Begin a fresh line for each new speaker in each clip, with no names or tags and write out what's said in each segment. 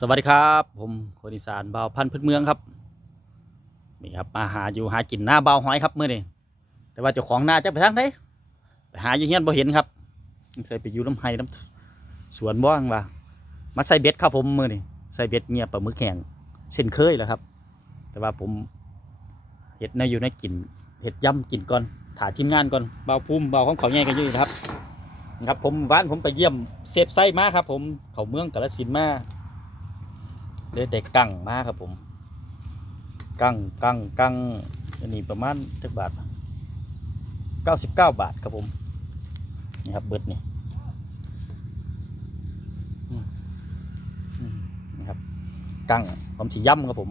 สวัสดีครับ ผมคนอีสานบ่าวพันธุ์พื้นเมืองครับนี่ครับมาหาอยู่หากินหน้าบ่าวหอยครับมื้อนี้แต่ว่าเจ้าของหน้าจะไปทางไหนไปหาอยู่เฮียนบ่เห็นครับใส่ไปอยู่น้ำไห้น้ำสวนบ้างว่ามาใส่เบ็ดครับผมมื้อนี้ใส่เบ็ดเงียบปลาหมึกแห้งเส้นเคยแล้วครับ แต่ว่าผมเห็ดในอยู่ในกินเห็ดย่ำกินก่อนถ่ายทีมงานก่อนเบาวภูมิบ่าของเขาใหญ่กันอยู่ครับนะครับ ผมว่านผมไปเยี่ยมเซฟไซมาครับ ผมเขาเมืองกาฬสินมา เลยได้กั้งมาครับผมกั้งกั้งกั้งอันนี้ประมาณเท่าบาทเก้าสิบเก้าบาทครับผมนี่ครับเบิดนี่อืมอืมนี่ครับกั้งผมสีย่ำครับผม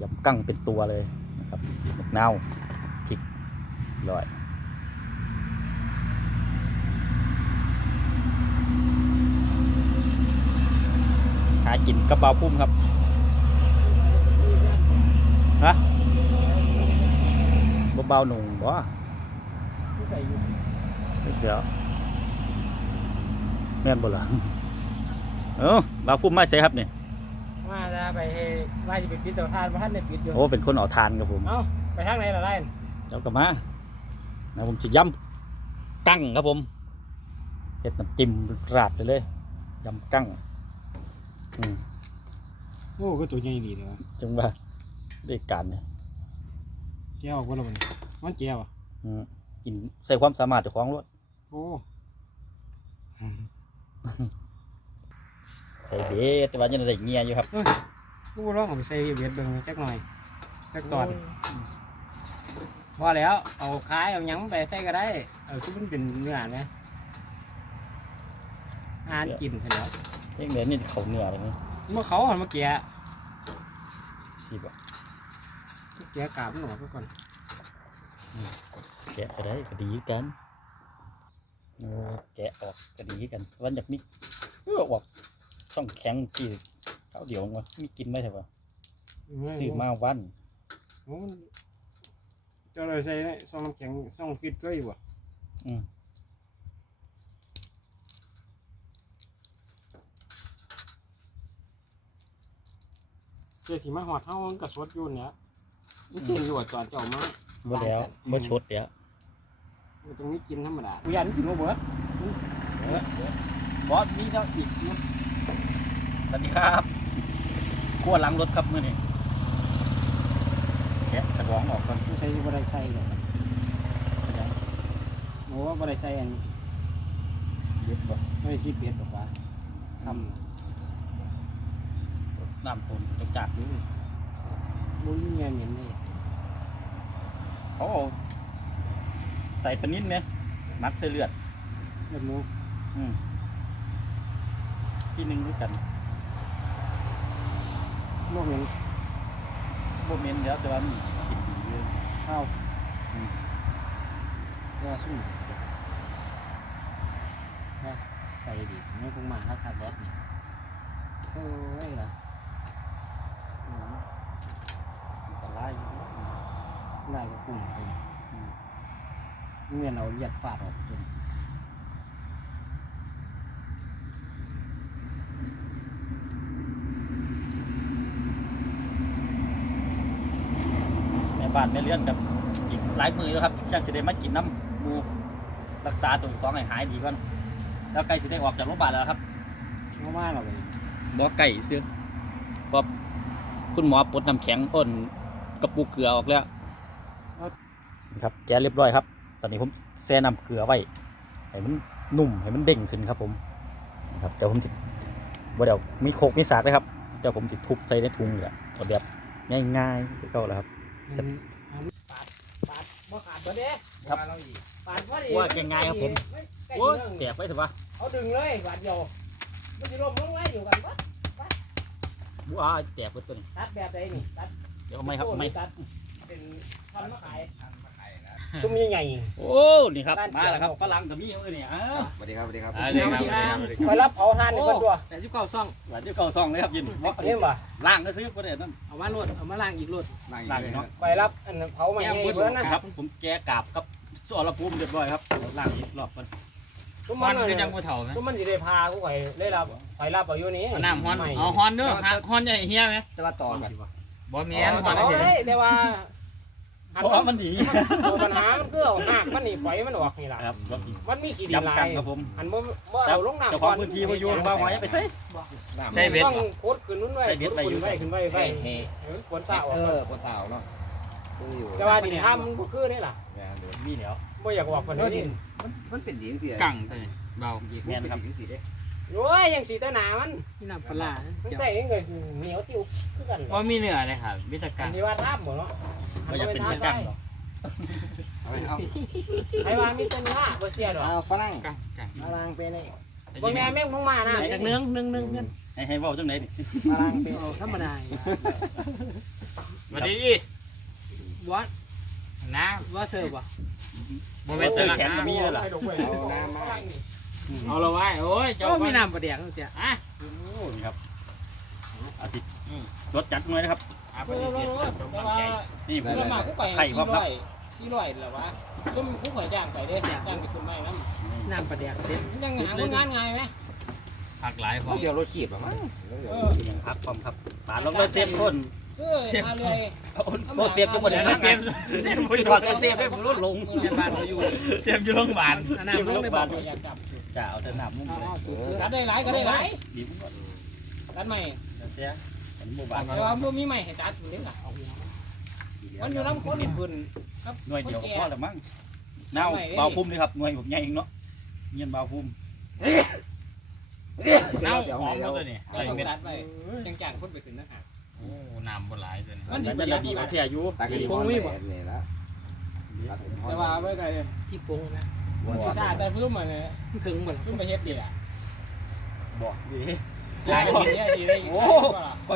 ยำกั้งเป็นตัวเลยนะครับมะนาวพริกลอย กินกระเป๋าพุ่มครับฮะเบาๆหนุ่งบ่เดี๋ยวแม่นบ่ล่ะเออบ่าวพุ่มมาใส่ครับเนี่ย
มาจะไปให้ว่าจะไปปิดเตาทานว่าท่านได้ปิดอยู่
โอ้เป็นคนเอาทานครับผม
เอ้าไปทางไหนล่ะไล่
เจ้ากลับมานะผมจะย้ำกั้งครับผมเห็ดน้ำจิ้มราดไปเลยยำกั้ง อืม
โอ้ก็ตัวใหญ่ดีเลยวะ
จังว่าได้การเนี่ย
แก้วว่าละมันมันแก้วอะ
อืมกินใส่ความสามารถเจ้าของรถ
โอ้
ใส่เบ็ดแต่ว่ายังได้เงียอยู่ครับ
กูร้องเอาไปใส่เบียดเบิ่งจักหน่อยจักตอนว่าแล้วเอาขายเอาหยังไปใส่ก็ได้ เอาทุกมันเป็นเนื้อนะอาหารกินเสร็จแล้ว
เองเดี๋ยวนี่เขาเนื้อเลยนี่
เมื่อเขาเอามาเกีย
สิบอะ
เกียกาบมันออกไปก่อน
แกะก็ได้ก็ดีกันโอ้แกะออกก็ดีกันวันจากนี้เออออกช่องแข็งกี่เขาเดี๋ยววะมีกินไหมเถอะวะซื้อมาวัน
โอ้มันเจะเลยใส่ได้ซองน้ำแข็งซองฟิตก็อยู่บ่
อืม
เจ้าที่มาหอดเท่ามันกระสดอยู่เนี่ยมันกินอยู่อะจอดเจ้ามา
เมื่อแล้วเมื่อชดเดี๋ยว
มันตรงนี้กินธรรมดากูยันกินโอเบิร์ด
บอสมีแล้วอีกอยู่สวัสดีครับขั้วหลังรถครับมื่อนี้แกะกระดองออกก่อน
ไม่ใช่บ่ได้ใส่หรอกโอ้บ่ได้ใส่อัน
เด็ดบ่
บ่ได้ซีเปียดหรอกวะท
น้ำตุนจักจักอยู่ำ
บ่มีเงี้ยเหม็นเลย
เขาเอาใส่ปลานิ่นไหมมักใส่เลือด
เลือดหมู
อืมที่หนึ่งด้วยกัน
บ่เหม็น
บ่เหม็นเดี๋ยวแต่ว่ามันกินดีเลย
ข้าว
อืม
ก็สุ่มก็ใส่ดีไม่คงมาถ้าขาดรถนี่โอ้ยล่ะ
อืม อันตรายอยู่
ได้ก็คุ้มไปเงี้ยเอาเลียดฟาดออกจน
แม่บ้านแม่เลี้ยงกับอีกหลายมือแล้วครับยังจะได้มากินน้ำหมูรักษาตัวของให้หายดีก่อนแล้วใกล้สิได้ออกจากโรงพยาบาลแล้วครับ
บ่มาหรอกเลย
บ่ไก่ซื้อเพราะคุณหมอปลดน้ำแข็งอ้น กระปุกเกลือออกแล้วครับแกะเรียบร้อยครับ ตอนนี้ผมแช่น้ำเกลือไว้ให้มันนุ่มให้มันเด้งขึ้นครับผมนะครับเดี๋ยวผมจะบ่เดี๋ยวมีโคกมีสากเลยครับเดี๋ยวผมจะทุบใส่ในถุงนี่แหละเอาแบบง่ายๆคือเก่าแล้วครับ
มันอันปาดปาดบ่ขาดบ่เด้
ครับ
ว่าเราอีกปาดพอดี
ว่าง่ายๆครับผม
ใกล้
โอ้ย
เรื่อง
แตกไปเถอะวะ
เอาดึงเลยบาดเดียวมันจะล้มลงไว้อยู่กันปะ
ว้าแตกไปตัวนี้
ตัดแบบใดนี่ตัด
เดี๋ยวเอาไม่ครับเอาไม่
ตัดเป็นพันมะขายตุ้มใหญ่
โอ้นี่ครับมาแล้วครับฝรั่งกับมีเอาเลยเนี่ยอ้าว
สวัสดีครับสวัสดีครับ
อ่า
ๆ
เดี๋ยว
เอา
ค
มา
รับ
ดีนะคอยรับเผาทานในคนตัว
แต่ที่เก้าซ่อง
หวานที่เก่าซองเลยครับยินว่า
เห็นป่ะ
ล่างก็ซื้อก็ได้นั่น
เอามาลวดเอามาล้างอีกลวด
นั่ง
นั่งเนาะ
ไปรับอันนั้นเผาใหม่ให้เพื่อนนะครับ
ผมแกะกาบครับสอรภูมิเรียบร้อยครับล่างอีกรอบก่อน
ทุก
ฮ
มั
อนน
น่ะ
คือจังผู้เฒ่าไหม
ทุกมันสิได้พากูไปได้รับไปรับเอาอยู่นี่
เอาน้ำฮอน
ไม่
เอาฮอนเด้อฮะฮอนใหญ่เฮียไหม
แต่ว่าต่อกัน
บ่แม่
เอน
ฮอน
อ
เฮีย
เอ้ยแต่ว่า
เพราะว่ามันดี
ตัวปัญหามันคือเอาหากมันนี่ไฟมันออกนี่ล่ะ
ครับรถ
มันมีกี่ดี
ย้ำ
ลา
กัน
ย
ครับผม
อันบ่บ่เอาลงน้ำ
เจ้าของพื้นที่บ่อยู่บ่าวหอยไปใส่
ใช่เบ็ด
ต้อง
บ่
โคตรขึ้นนู้นไว้
ใส่เบ็ดไว้
ขึ้นไว้ขึ้นไว้ไว้
เฮ้
เออฝนซ่าออก
เออปวดเท้าเนาะคืออยู่
แต่ว่าดินทำมันบ่คือนี่ล่ะ
มีแล้ว
บ่อยากออกคน
เออดิ
นี้
นมันมันเป็นดินสิ
กังตัวนี้เบา
แม่นครับสิเด้
โอ้ยยังสีแต่หนามัน
นี่น้ำปลาร้า
มันแต่ยังเกิดเหนียวติ้วคือกัน
บ่มีเนื้อเลยครับวิตา
กั
กานร
ที่ว่าท่าบ่เนาะ
ก็อยากเป็นเสียงกังหรอก
เอาเอา
ใครว่ามีแต่เนื้อบ่เสียดอก
เอาฝรั่ง
กังกัง
ฝรั่งเป็นไง
บ่แม่แม่งลงมานะ
จากเนื้อเนื้อเนื้อเนื้อ
ให้ให้เว้าจังได๋นี่
ฝรั่งเป็น
เอาธรรมดา
สวัสดีอีส
วัด
นะ
ว่าเสิร์ฟอะ
บ่แม่นแต่ละ
แขนก็มีแล้วล่ะ
เอา ละไว้โอ้ย
ก็
เจ้า
มีน้ำปลาแดกเสีย
อะ
โอ้นี่ครับอาทิตย์รถจัดหน่อยนะครับ
อะ
เอ
บ่
อ
ได้
เอ
เสีย
อ
สม
แต่
กำลัง
ว่า
ใจ
นี่ผม
เรามากูไป
ไข่ครับครับ
400 400แล้ววะก็กูข่อยจ้างไปเด้จ้างไปขึ้นไม้นำ
น้ำปลาแดกเด็ด
ยังหาคนงานง่ายมั้ย
ผักหลายพอ
เสียวรถขีบอะมั้ง
ครับผมครับปาดลงเลยเซฟคน
คือมาเลย
โอ้เซฟจังหมดเลยนะ
เซฟเซฟบ่
คิด
อยู่
ว่าได้เซฟได้ผมลดลง
เรียนบ้านเราอยู่
เซฟอยู่โรงพยาบาล
น้ำลงในบ่อ
อยากจับ
จะเอาแต่หน้ำมุ่งเลย
เอาสูตร
รัดได้หลายก็ได้หลาย
ดีมุ่งก่อน
รัดใหม่
เสียเป็นหมู่บ้าน
แต่ว่าบ่มีใหม่ให้จัดอยู่นี่ล่ะมันอยู่น้ำคนนี่เพิ่นครับ
หน่วยเดียวก็พอแล้วมั้งเน่าเบาพุ่มเลยครับหน่วยพวกใหญ่เองเนาะเงียนเบาพุ่ม
เน่าหอมแล้วตัวนี้
ก็
อะไร
ต้อง
เม็ด
ตัดไปจังจางคนไปขึ้นนะฮะ
โอ้น้ำบ่หลายตัวนี้
มันจะดีกว่าเทียอยู่
ตากระดิ่งนี่แล้ว
แต่ว่าไว้ไกล
ที่โกงนะ
ชิชาแต่พื้นมาเลย
ถึงหมด
พื้นไปเฮ็ดดีอะ
บอกดี
ได้ดีได้ดีได้
โอ้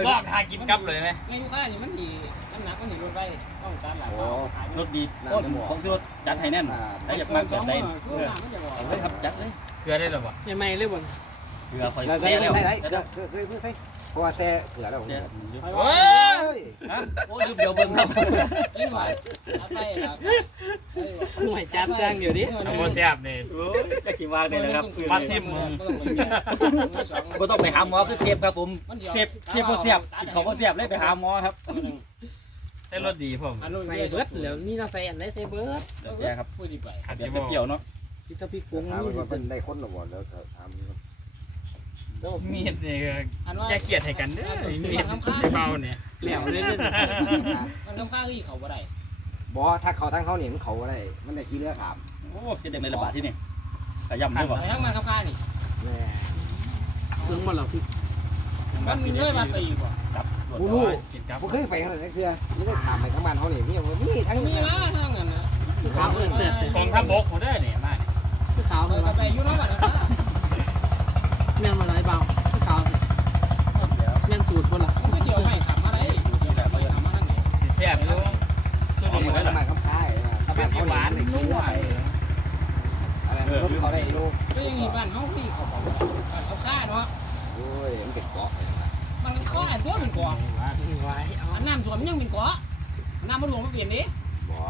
รอบทากินกับเลยไหม
ไอ้ลูกค้านี่มันดีน้ำหนักมันดีรถไปต้องการหลาย
รถดีต้นของซื้อจัดให้แน่นถ้าอยากมากจัดได้
เออมันจะบอก
เอาเลยครับจัดเลย
เกลือได้หรอบ่
ยังไม่เลยบน
เผื่อคอย
ได้
แซ่
ได้
แล้ว
ได้ได้ก็คือคือเพิ่งใส่ เพราะว่าแซ่เกลือแล้วผม
แซ่
โอ้ย
ฮะโอ้ลืมเดี๋ยวเบิ่งครับ
นี่หน่อยเอาไปครับ
หน่วยจัดจ้างเดี๋ยวนี้
เอาบ่แซ่บนี่
โอ้ยก็สิว่าได้แล้วครับ
ปลาซิม
ก็ต้องไปหาหมอคือเซฟครับผมเซฟเซฟบ่เสียบเขาบ่เสียบเลยไปหาหมอครับ
ได้รสดีผม
ใส่เบิร์ดแล้วมีน้ำใส่อันไหนใส่เบิร์ด
แซ่ครับ
พูดดีไป
ขัด
เดี๋ยว
จะบ่
เปรี้ยวเนาะ
พี่ถ้าพี่โกง
ถาม
มี
ว่าเป็นได้คนหรือเปล่าแล้วถา ม
มีดนี่
อันว่า
แกเกลียดให้กันเด้อมีดเบาเนี่ย
เหลวเลย
มันต้องค่าคือเขาบ่ได้
บ่ถ้าเขาทั้งเขาเนี่ยมันเขาอะไรมันได้ขี้เลือขาม
โอ้เป็นจังได๋ระบาดที่นี่ขยำได้บ่
แต่ทั้งมันค่านี่
แม่
ถึงหมดแล้วพี่
มันเลยมาตีบ่
ครับ
กูรู้
กินกับ
ผมเคยไปขนาดนั้นคือไม่ได้ถามไปทั้งบ้านเขาเนี่ยนี่มีทั้ง
มี
นี้
นะทั้งนั้นนะ
ขาวเอิญเสร็จ
กองทัพบกผมเด้อนี่มา
คือขาว
เอา
เลย
ไปอยู่น้ำมันนะ
เมียนมาหลายเบาคือขาวเมียนสูตรบนหลัง
มันก็เกี่ยวไม่ทำอะไรเกี่ยวไม่ทำอะไรนี่
สิแซ่บอยู่ตัว
เอา
นี้
เหมือน
ก็
กันมาคำท้ายถ้าบ้านเขาเนี่ยได้ขี้เลือไปอะไรรถเขาได้ลูก
ก็ยังมีบ้านเขาที่เขาบอกบ้านเขาฆ่าเนาะ
โอ้ยมันเป็นเกาะ
มันฆ่าตัวเป็นกอ
ไว้เอา
อันน้ำสวนมันยังเป็นกอน้ำมันหลวงมันเปลี่ยนดิ
บ่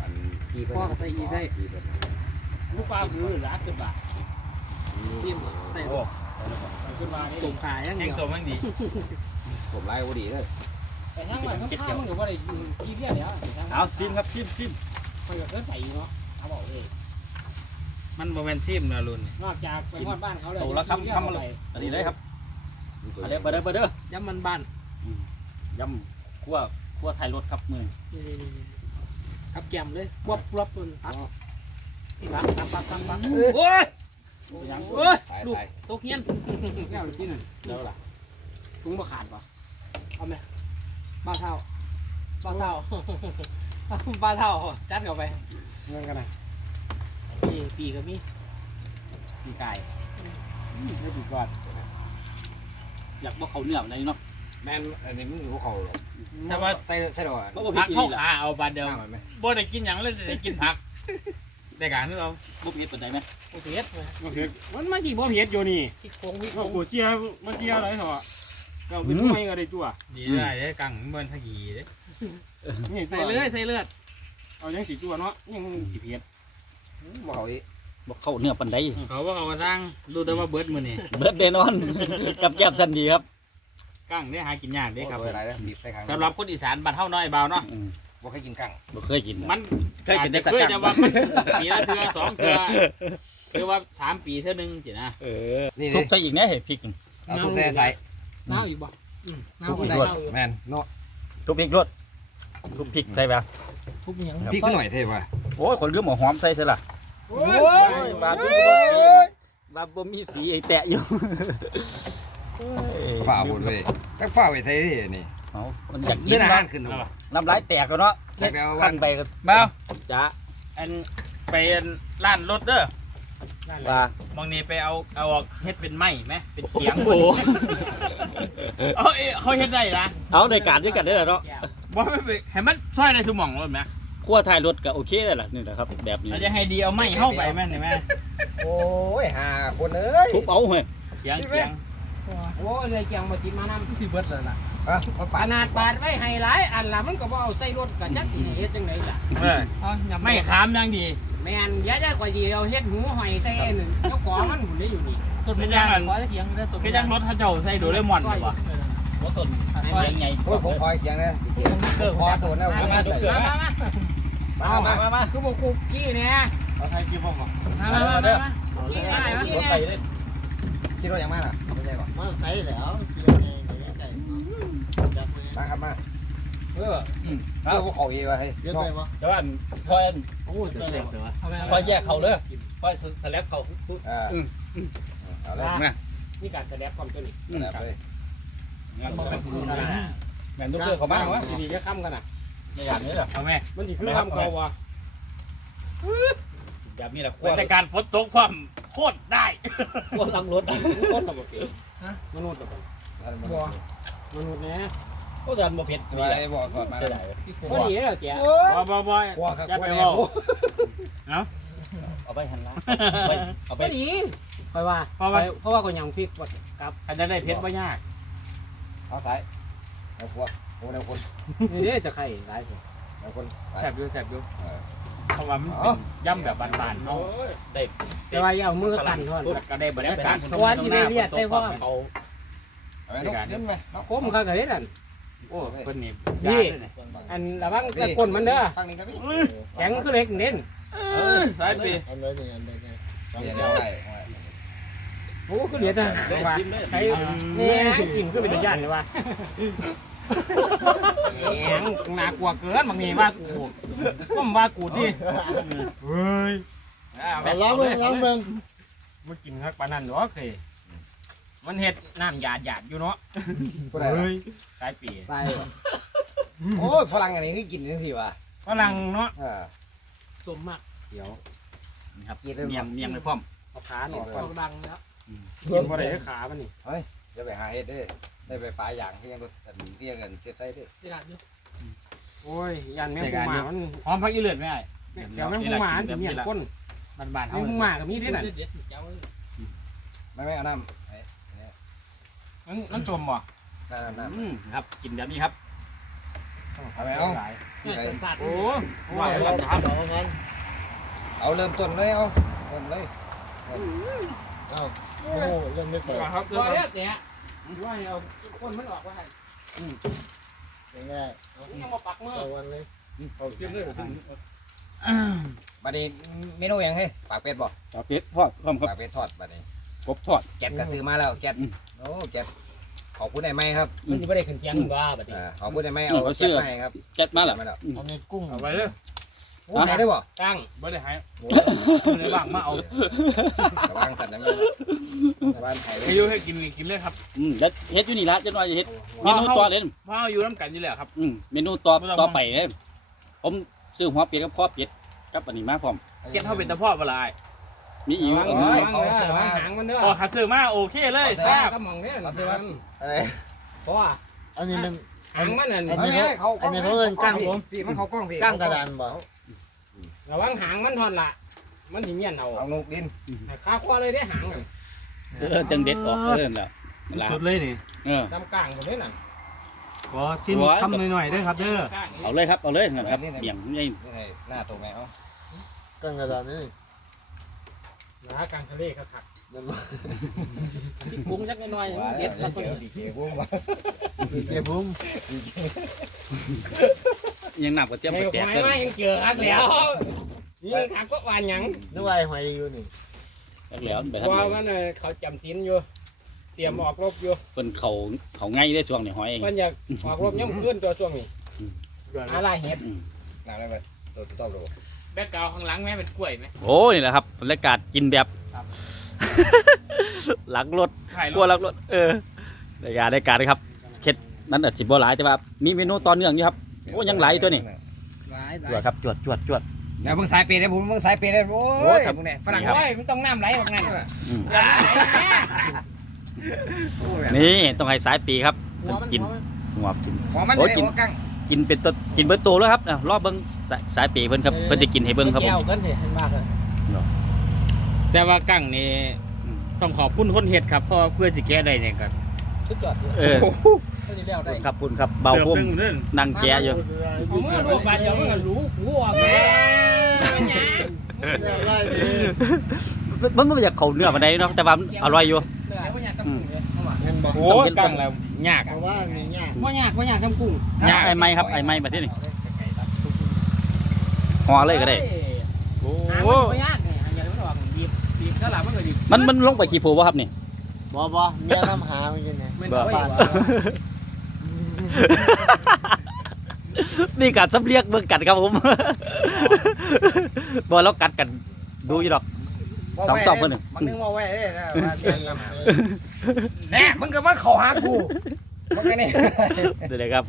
อันที่เป็นที่เป็น
ลูกปลาคือหลักสิบบาท
จิ้มใส่
โอ้
ขึ้นมา
ส่
นี่
งขายอย่าง
แห้
เดี
ง
ยว
สมมันดี
ผมไล่กูดีเลย
แต่ทั้งมันเขาฆ่ามันก็ว่าได้กี่เดียวเดียว
เอาซิมครับซิมซิม
เขาก็เกิดใส่อยู่เนาะเขาบอกเลย
มันบ่แม่นซิมนะรุ่น
นอกจากไปฮอดบ้านเขาเลย
โตละคำคำมาเลยอันนี้เลยครับอันนี้เบอร์เด้อเบอร์เด้อยำ
มันบ้าน
ยำคั่วคั่วไทยรสครับมือ
นี่กับแกมเลยวับวับบนปักปักปักปักปักปัก
โอ้ย
เฮ้ย
ตาย
ลูก
ตาย
ตกเงี้ยน
แล้วที่นั่นแล้วล่ะถุงบ่ขาดปะ
เอาไหมบ้าเท่าบ้าเท่า บ้าเท่าจัดเข้าไป
เงินกันนะ
นี่ปีกับมี
ปีกาย
ไม่ถูกก่อนอยากบอกเขาเนื้ออะไรเนาะ
แม่นอันนี้มึงอยู่เขาเลย
แต่ว่า
ใส่ใส่ดอก
ก็บ่
ผั
ผิ
ก
ด
เข้า
อีหละ
ขาเอาบาดเดียว
ข้าวไหม
บ่ได้กินหยังเลยได้กินผักได้การคือเอา
บ่ผิดปานใดไหม
โอเคเลย
ก็คือมันไม่จีบ่เผ็ดอยู่นี่
พี่โค้งพี่
ก็
โค้ง
กูเชียมันเชียอะไรเหรอ ก็ไปช่วยก็ได้จั่ว
ดีได้เด้อกังเบิ่นทักยีเด้
นี่
ใส่เลือดใส่เลือด
เอายังสีจั่วเนาะยังสีเผ็ด
บ่เขาอีก
บอกเข้าเนื้อปันได
เขาว่าเอามาสร้างรู้แต่ว่าเบิร์ดมือนี่
เบิดแน่นอน กับแก้มสันดีครับ
กั้งเนี่ยหากินยากเด้ครับ
โดยอะไรนะบีบใส่ครั้ง
สำหรับคนอีสานบ้านเฮาน้อยเบาเนาะ
อืม
บ่เคยกินกั้ง
บ่เคยกินนะ
มัน
เคยกินแต่
อาจ
สั
จะ
ก
เคย
กั้ง
แต่ว่ามันปีละเทือสองเทือหรือว่าสามปีเท่านึงจินะ
เออ
นี่
ทุ
ดิ
บใส่อีกแน่เห็ดพริก
เอาทุกแต่ใส่
น้าอีกบ่อืมน้า
ทุบ
บ่
อีก
ได้
ด้วย
น้าอยู่
แม่นเนาะ
ทุบพริกรสทุบพริกใส่ไป
ทุบหยัง
พี่ก็หน่อยเท่ว่ะ
โอ้ยคนลืมหมอหอมใส่ใส่ละ
โอ้
โอ้
ย
ยบาดบ่มีบาดบ่มีสีไอ้แตะอยู่
ฝ้าบนเว้ยตักฝ้าไว้ใส่ดินี่
เอามันอยากกิ
เลื่อนนอา
เนาะ
หารขึ้นเนาะ
น้ำลายแตกแล้วเนาะ
แตกแล้ววัน
ขั้นไปก็
เบ้า
จ้า
อันไปอันร้านรถเด้อ
นั่นแห
ว่า
ละ
มองนี้ไปเอาเอาออกเฮ็ดเป็นไม้ไหมเป็นเสียง
โอ้โห
เอาเอ้ยเขาเฮ็ดได้นะ
เอาในการด้วยกันได้อเนาะ
บ่ไม่ไปให้มันช่วยในสมองเลยไหม
ขั้วท้ายรถก็โอเคเลยล่ะนี่แหละครับ แบบนี้
เราจะให้ดีเอาไม้เข้าไปแม่นเห็นไหม
โอ้ยหาคนเอ้ย
ทุบเอาเฮ้ย
เสียงเสียง
โอ้ยเลยเกียงมาติดมานำสิเบิดเลยล่ะ
อะมา
ข
ปาด
นาดปาดไว้ให้หลายอันล่ะมันก็บ่เอาใส่รถก็จักสิให้เฮ็ดจังไดล่ะ
เออ
เอาอย่า
ไม่ขามยังดี
แม่นอย่าได้กว่าสิเอาเฮ็ดหูหอยใส่อันนึงเจ้าของมันหุ่นได้อยู่นี่
ต้นเป็นยังอัน
ขอเถียงได้ตัว
คือยังรถเขาเจ้าใส่โดเรมอนดีกว่า
หัวต้นเสียงไง
โอ้ยผมคอยเสียงนะเกิดคอโดนนะผมมาเลย
มามามา
มามา
มามาคือบ่คุกกี้เนี่ย
เอาไทยกี่ผมอะ
มามามามากี้ได้มากี้
รถไป
ได้
เลย
คิดว่าอย่างมากอะไม่ใช่ป่ะ
มาไทยแล้ว
มาครับมา
เออ
เออพวกเขาเองว่ะเฮ้ย
เยอะไปปะ
แต่ว่าพอ
โอ้ยจะเสียบเด้อเอาไป
พอแยกเขาเลยพอสแลบเขาปุ๊บ
อ่าเอาเลย
นะ
นี่การแสดงความตัวนี้
เอาเลย
แม่นลูกเกอร์เขามากวะ
นี่จะค้ำกันน่ะ
ในอย่างนี้เหรอ
เอาแม่
มันสิคือค้ำเก่าวะ
แบบนี้แหละ
บรรยากาศฝนตกความโคตรได้
ขั้วลังรถ
ต้นระบบฮะมนุษย์ระบบบ่มนุษย์เนี่ย
ก็จะบ่เผ็ด
ว่าอะไรบอกสอดมา
จะได้
พอดีแล้วแก
บ่บ่บ่
กลัวครับ
จะ
กลัว
ไป
แน่
เว่า
เอาไปหันล้างเอา
พ
ไป
อดีคอยว่าเพราะว่าเพราะว่าก็ยังพริกกับ
อาจจะได้เพชรบ่ยาก
เอาสายเอาพวกโอ้แนวคน
นี่เด้จะไข่หลาย
แนวคนสาย
แซ่บอยู่แซ่บอยู่
เออ
เพราะว่ามันเป็นย่ำแบบบานๆเนาะ
ได้
แต่ว่าอย่าเอามือสั่นเท่านั้น
ก็ได้บรรยากาศ
เพราะว่าที่ได้เรียกใช่ว่า
เอา
เอาไปนกเล่นไหมนก
คมเขาก็ได้นั่น
โอ้เพิ่นนี่
นี่อันระวังตะก้นมันเด้อ
ฟังนี่ครับพี่
แข็งคือเล็กเน้น
เออสายปี
อันนี้อันนี้
เรียนได้
โอ้คือเหลือทหารว่ะใครเนี่ยกินคือเป็นญาติเลยว่ะแข็งน่ากลัวเกินบางทีว่ากูก็ว่ากูที่เฮ้ย
แต่ล้างมึงล้างมึง
มันกินคักปานนั้นเนาะเคย มันเฮ็ดน้ำหยาดหยาดอยู่เนาะ
ผู้ใด
สายปี
ตายโอ้ยฝรั่งอันนี้คือกินจังซี่ว่ะ
ฝรั่งเนาะ
เออ
สมมาก
เดี๋ยว
ครับเมียงเมียงไปพร้อม
เอาขาหนอกก่อน
ดังแล้ว
กินบ่ได้ขามันนี่
จะไปหาเฮ็ดเด้ได้ไปปลาอย่างที่ยังรถอันที่ยังเงินเสียใจเด้
โอ้ยยันแม่งผู้หมามัน
หอมพักอีเลือดไม่ได้
เสียวแม่งผู้หมามันสิเมียนคน
บานๆ
แม่
เฮาง
ผู้หมาก็มีด้วยนั่น
ไม่ไม่เอาน้
มั นมันจมบ่ำ
น้ำน้ำ
อืมครับกินแบบนี้ครับ
เอาไปเอาที่ไป
โอ้
ว่าแล้วครับ
เอามัน
เอาเริ่มต้นเลยเอาเริ่มเลย
เอาโอ้เริ่มนึกเลย
ครับ
บ่ได้แกว่าให้เอาคนมันออกว่าให้
ง่าย
มึงยังบ่ปักมือ
เอาวันเลย
เอาเทียมเลย
บัดนี้เมนูยังเฮ้ยปากเป็ดบ่
ปลาเป็ดทอดพร้อมครับ
ปากเป็ดทอดบัดนี้
ก บทอด
แกะก็ซื้อมาแล้วแกะ
อืม
โอ้แกะขอบคุณไอ้ไม้ครับ
มันสิบ่ได้ขึ้นเคียงว่าบัดนี้
อ่าขอบคุณไอ้ไม้เอาแกะมาให้ครับ
แก๊สมาแล้ว
มาแล้ว
เอาในกุ้ง
เอาไว้เลย
โอ้ไหนได้บ่
ตั้ง
บ่ได้ให้
โอ้
อยู่ในบ้างมาเอา
ระวังสัตว์นะแม่ระวังไข่เล
ให้
ย
อยู่ให้กินกินเลยครับ
อืมแล้วเฮ็ดอยู่นี่ละจะน้อยจะเฮ็ดเมนูต่อเลย
เพราะเอาอยู่น้ำกันนี่แหละครับ
อืมเมนูต่อต่อไปเลยผมซื้อหัวเป็ดกับข้อเป็ดกับอันนี้มาพร้อม
เก็ตเท่าเป็นตะพ่อเวลา
มีอีก
วาง
อัน
วา
นี้
งวางหางมันเด้อ
อ๋อขัดซื้อมาโอเคเลย
ทรา
ทรา
บบก็มองเด้อ
อะไร
เพราะว่า
อันนี้มัน
หางมันนั่น
อันนี้เขาอันนี้เขาเอิ้นกั้งผม
พี่มันเขากล้องพี่
กั้งกระดานบ่
ระวังหางมันทอนละมันสิเมียนเอา
เอานกดิน
ขาคว้าเลยได้หางนั่น
เออจังเด็ดออกเออนั่นแหละนั่นล่ะ
สุดเลยนี่
เออ
ลำกลางหมดเลยนั่น
ขอสิ้นคำหน่อยๆด้วยครับเด้อ
เอาเลยครับเอาเลยนั่นครับเบี่ยงนี่
นี่ให้หน้าตัวแม่เขา
กั้งกระดานนี่
หากลางทะเลก็ถัก
ที่ปรุงจักหน่อย
ว่า
ๆ
เด็
เด็
ด
ด
กั
กันน
ตั
ตัวว
ดีเกบุ้มว่า
เก็บพุ่ม
ยังหนักกว่าเจี๊ยบ
ไอ้
กว่าแจ
ห
ก
อย
เลย
มายังเจออักแล้วนี่ถามก็วานหยัง
นึกว่าไอ้หอยอยู่นี่
แล้วไป
เพ
ทาง
ราะ
ไหน
ว่ามันเขาจำศีลอยู่ เตรียมออกรบอยู่
เพิ่นเขาเขาง่ายได้ช่วงนี้หอย
มันอยากออกรบย่ำขึ้นตัวช่วงนี้อะไรเห็ด
อืม
น้ำได้ไหมตัวสต๊อปดู
แบ็กกราวด์ข้างหลังแม่เป็นกล้วยไหม
โอ้นี่แหละครับบรรยากาศกินแบบหลังรถ
ถ่าย
กลัวหลังรถ เออรายการรายการนะครับเค็ด นั้นอาจสิบ่หลายแต่ว่ามีเมนูต่อเนื่องอยู่ครับ โอ้ยังหลายอยู่ตัวนี้
หลาย
จวดครับจวดจวดจวด
เดี๋ยวมึงสายเปย์ได้ผมมึงสายเปย์ได้โอ้
โอ้
ย
ยครับ
มึงเนี่ยฝรั่ง
ครับ
โอ้ยมันต้องน้ำไหลออกนั่น
อืม
อย่า
นี่ต้องให้สายปีครับ
หัวมัน
กิน
หัวมัน
หัวกิน
หัวมัน
โอ้
เลยย
กิน
หัวกั้ง
กินเป็นตัวกินเบิดตัวแล้วครับอะรอบเบิ้งสายสายปีเพิ่นครับเพิ่นจะกินให้เบิ้งครับผ
แก้
ม
วกันเห็นมากเลย
แต่ว่ากั้งนี่
อืม
ต้องขอบคุณคนเห็ดครับเพราะว่าเพื่อสิแก้ได้เนี่ยก็
ชุดยอดเลย
เออ
ก็จะเลี้ยวได้
ครับคุณครับเบาพุ่ม
เติเรื่อง
นั่งแกะอยู่
เอามือรูปบาดเดียวมันก็รู้หูออกแม่มันหยัง
ไล่ดิ
มันไม่อยากเขาเนื้อมาได้เนาะแต่ว่าอร่อยอยู่
เนื้อมันอยากกับกุ้งเลยเข้ามา
เงินบอก
โอ้ยกั้งแล้ว ยาก
เพ
อะ
ราะว่านี่ยาก
บ่ยากบ่ยากทำกุ้ง
ยากไอ้ไม้ครับไอ้ไม้มาที่นี่ ห่อเลยก็ได้
หา
โอ้
มันบ่ยากนี่อันนี้มันออกบีบบีบก็หลับมันก็ดิบ
มันมันลงไปขี้โพบ่ครับนี่
บอบอเมียน้ำหามันยังไง
มัน
บ่
บ่
บ้าน
มีการสับเรียกเบิ่งกันครับผมบ่แล้วกัดกันดูอยู่ดอก สองสองคนหนึ่ง
มันนึงว่าไว้เลยนะว่าเปลี่ยนลำหาแน่มึงก็มาเข้าหากูมึงก็นี่
เดี๋ยวนะครับ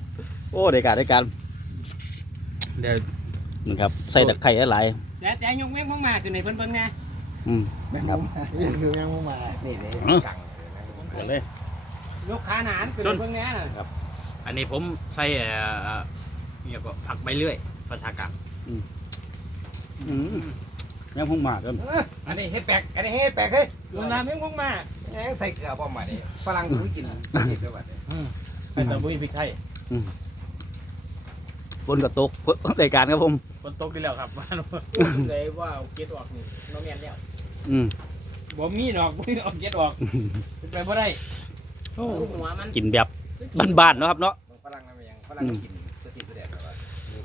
โอ้ได้การได้การเดี๋ยวนี่ครับ ใส่ตะไคร้หลาย
แต่แต่ยกแม่งพวกมาคือในเพิ่นเบิ่งแน่
ๆอืมนะครับ
ยังอยู่ยังไม่มา
นี่เลย
อืม
กั้ง
เดี๋ยวเลย
ยกขาหนานคือในเบิ่งแน่น่ะ
อันนี้ผมใส่เอ่อเนี่ยก็ผักใบเลื่อยภาษากลาง
อืม ยังพุ่งมากัน
อันนี้เฮ็ดแปลกอันนี้เฮ็ดแปลกเฮ้ย
ลงน้ำแม่งพวกมา
แหงใส่เกลือป้อมมาดิฝรั่งกูกินนี่ด้วยบัดนี้
ใส่ตะบุยพริกไทย
ฝนกับตกรายการครับผม
คนตกที่แล้วครับ
เลยว่าเอาเก็ดออกนี่บ่แม่นแล้ว
อืม
บ่มีดอกบ่มีเอาเย็ดออกเป็นไปบ่ได้
หัวมัน
กินแบบบ้านๆเนาะครับเนาะ
ฝรั่งนั่นมันยังฝรั่งกิน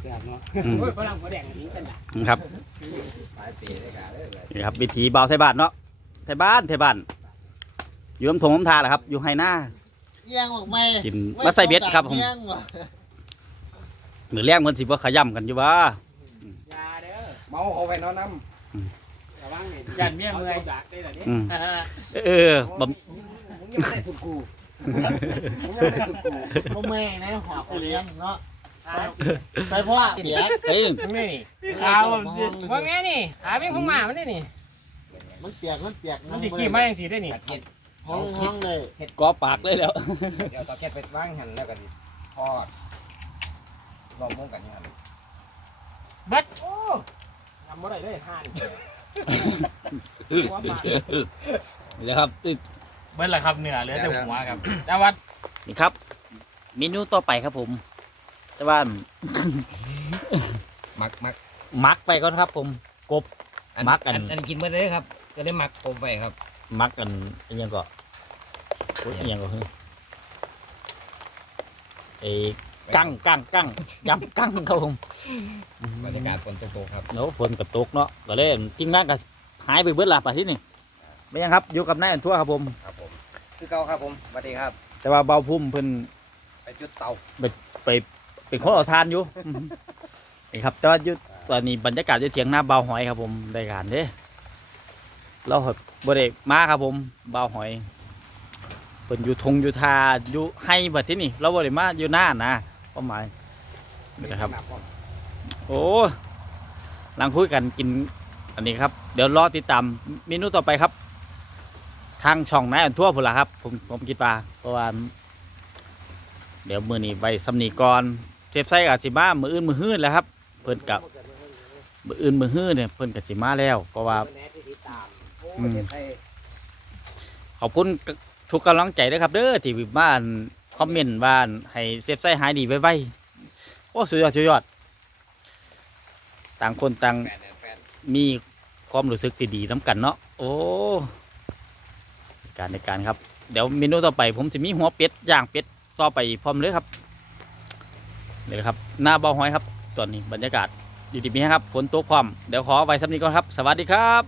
ซ่บเนาะ
อืม
โอ้ยฝรั่งหัวแดงอันนี้กันน่ะ
ครับ
หลายปีได้กะเลยแบบ
นี่ครับวิถีบ่าวไทยบ้านเนาะไทยบ้านไทยบ้าน อยู่ลำทงลำธารแหละครับ อยู่ไฮหน้า
เอียงออกไม่
กินมาใส่เบ็ดครับผม
เอียงว่ะ
หรือแรกมันสิว่าขย่ำกันอยู่ว่า
อยาเด้อ
เมาเอาไปนอนน้
ระวังนี่
ยันเมียเมื่อยา
ดักได้ล่ะนี่
อืมเออำบ่
มึงยังไม่ได้สุดกูมึงยังไม่ได้สุดกู
พ่อแม่นะหอบเอาเลี้ยงเนาะ ไปพ่อเปียก
เอ้ย
นี่นี่ขาวว่าไงนี่ขาแม่งพวกมามันนี่นี่
มันเปียกมันเปียก
มันสิขี่มาจังซี่ได้นี่
ตัดเห็ด
ห้องห้องเลย
กอปากเลยแล้ว
เดี๋ยวตอแก๊สไปวางหันแล้วก็ดิทอดลองมุ้งกันนี่ครับ
เบัดโอ้ทำบ่ได้เลยห่านหัวปลา
นี่แหละครับตึก
เบิ้ลละครับเนื้อเหลือแต่หัวครับแต่ว่า
นี่ครับ เมนูต่อไปครับผม แต่ว่า
มักมัก
มักไปก่อนครับ ผม กบ มักกัน
อันกินเมื่อไรครับ ก็ได้มักกลมไปครับ
มักกันอันยังก็โอ้ยอันยังก็คือไอ้กั้งกั้งกั้งยำกั้งครับผม
บรรยากาศฝนตกๆครับ
แล้วฝนก็ตกเนาะก็เลยทีมงานก็หายไปเบิดละป่ะที่นี่ไม่ยังครับอยู่กับนายอันทั่วครับผม
ครับผม คือเก่าครับผมสวัสดีครับ
แต่ว่าเบาพุ่มเพิ่น
ไปจุดเตา
ไป เป็นคนเอาทานอยู่ นี่ครับ แต่ว่าอยู่ตอนนี้บรรยากาศอยู่เถียงหน้าเบาหอยครับผมได้การเด้เราบ่ได้มาครับผมเบาหอยเพิ่นอยู่ทงอยู่ทาอยู่ให้บัดที่นี่เราบ่ได้มาอยู่หน้านะความหมายนี่นะครับ โอ้หลังคุยกันกินอันนี้ครับ เดี๋ยวรอติดตามเมนูต่อไปครับ ทางช่องนายอันทั่วพุ่นละครับ ผมผมคิดว่าเพราะว่าเดี๋ยวมือนี้ไว้สำนีก่อน เจ็บไส้กับสิมามืออื่นมือฮื้นแล้วครับ เพิ่นกับมืออื่นมือฮื้นเนี่ยเพิ่นกับสิมาแล้วเพราะว่า อืม ขอบคุณทุกกำลังใจด้วยครับ เด้อที่บ้านคอมเมนต์บ้านให้เซฟไส้หายดีไวๆโอ้สุดยอดสุดยอด ต่างคนต่างมีความรู้สึกที่ดีน้ำกันเนาะโอ้การในการครับ เดี๋ยวเมนูต่อไป ผมจะมีหัวเป็ดย่างเป็ดต่อไปพร้อมเลยครับ นี่แหละครับ หน้าเบาหอยครับ ตอนนี้บรรยากาศดีมีแห้ครับ ฝนตกความ เดี๋ยวขอไว้สักนี้ก่อนครับ สวัสดีครับ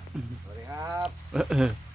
สวัสดีครับ